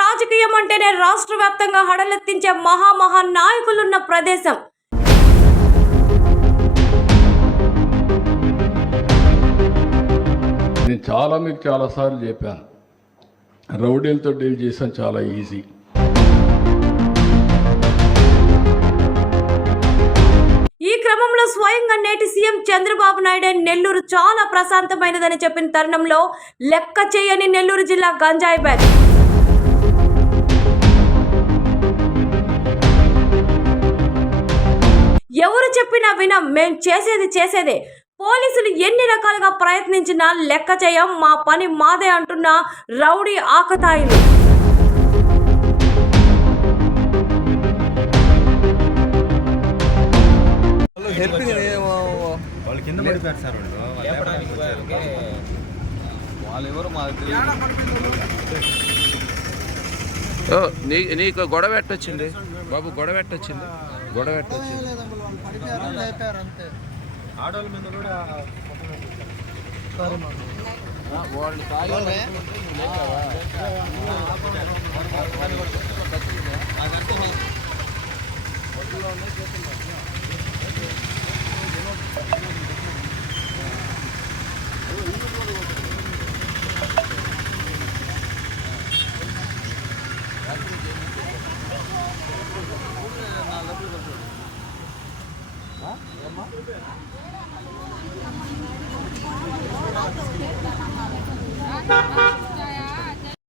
రాజకీయం అంటేనే రాష్ట్ర వ్యాప్తంగా హడలెత్తించే మహా నాయకులున్న ప్రదేశం. నేను మీకు చాలాసార్లు చెప్పాను, రౌడీలతో డీల్ చేసాను, చాలా ఈజీ. ఈ క్రమంలో స్వయంగా నేటి సీఎం చంద్రబాబు నాయుడు నెల్లూరు చాలా ప్రశాంతమైనదని చెప్పిన తరుణంలో లెక్క చేయని నెల్లూరు జిల్లా గంజాయి బ్యాచ్. ఎవరు చెప్పినా వినం, మేం చేసేదే. పోలీసులు ఎన్ని రకాలుగా ప్రయత్నించినా లెక్క చేయం, మా పని మాదే అంటున్న రౌడీ ఆకతాయిలు. నీకు గొడవ ఎట్టొచ్చింది బాబు? గొడవ ఎట్టొచ్చింది? ఆడవాళ్ళ మీద కూడా వాళ్ళు Thank you.